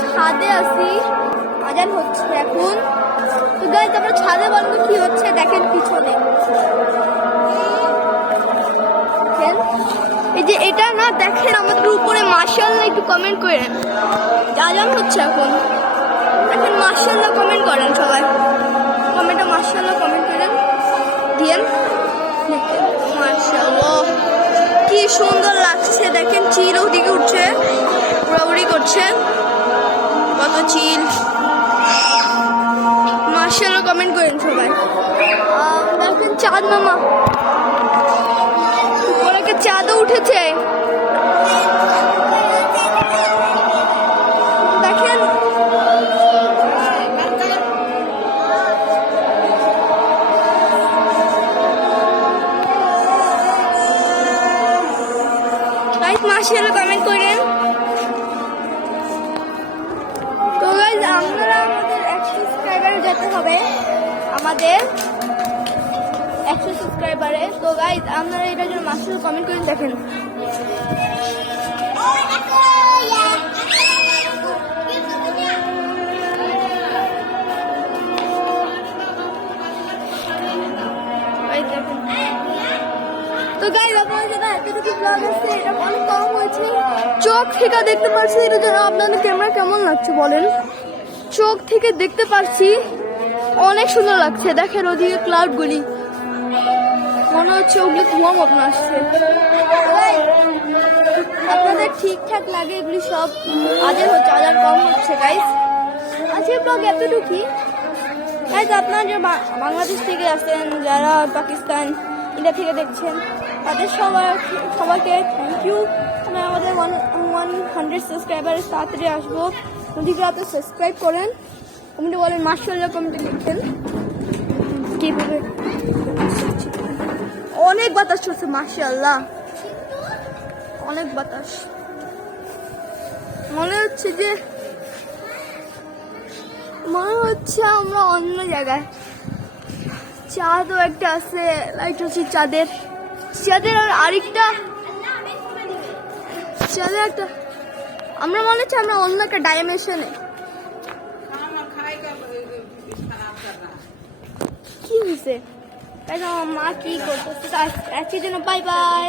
ছাদে আছি, আজান হচ্ছে এখন। তো গাইজ আমরা ছাদে বলবো কি হচ্ছে দেখেন পিছনে। এই যে এটা না দেখেন আমাদের উপরে, মাশাআল্লাহ একটু কমেন্ট করেন। আজান হচ্ছে এখন, দেখেন মাশাআল্লাহ কমেন্ট করেন সবাই, কমেন্টে মাশাআল্লাহ কমেন্ট করেন দিয়েন। মাশাআল্লাহ কি সুন্দর লাগছে, দেখেন চিল ওদিকে উঠছে, উড়াউড়ি করছে, কত চিল। মাশাআল্লাহ কমেন্ট করেন সবাই। দেখেন চাঁদ মামা, উপরে একটা চাঁদও উঠেছে দেখেন। মাশাআল্লাহ কমেন্ট করেন। তো গাইজ আপনারা আমাদের 100 সাবস্ক্রাইবারে যেতে হবে, আমাদের 100 সাবস্ক্রাইবারে। তো গাইজ আপনারা এটার জন্য মাশাআল্লাহ কমেন্ট করেন। দেখেন তো গাইজ আপনারা যেটা এতটুকু ব্লগ আছে এটা অনেক কম হয়েছে, চোখ থেকে দেখতে পাচ্ছি। এটা যেন আপনাদের ক্যামেরা কেমন লাগছে বলেন? চোখ থেকে দেখতে পাচ্ছি অনেক সুন্দর লাগছে। দেখেন ওদিকে ক্লাউডগুলি, মনে হচ্ছে ওগুলি ধোঁয়া মতন আসছে। আপনাদের ঠিকঠাক লাগে এগুলি সব? আজান হচ্ছে, আজান কম হচ্ছে গাইজ। আজকে ব্লগ এতটুকুই গাইজ। আপনারা যে বাংলাদেশ থেকে আসেন, যারা পাকিস্তান ইন্ডিয়া থেকে দেখছেন, তাদের সবাইকে থ্যাংক ইউ। আমরা আমাদের 100 সাবস্ক্রাইবারের তাড়াতাড়ি আসবো। যদি আপনি সাবস্ক্রাইব করেন, কমেন্টে বলেন মাশাআল্লাহ, কমেন্টে লিখেন কীভাবে। অনেক বাতাস চলছে মাশাআল্লাহ, অনেক বাতাস। মনে হচ্ছে আমরা অন্য জায়গায়। চাঁদও একটা আছে, লাইট হচ্ছে চাঁদের আর আরেকটা চাঁদের একটা, আমরা মনে হচ্ছে আমরা অন্য একটা ডাইমেনশনে। কি হয়েছে? তাই আমার মা কি করতেছে? আজকের জন্য বাই বাই।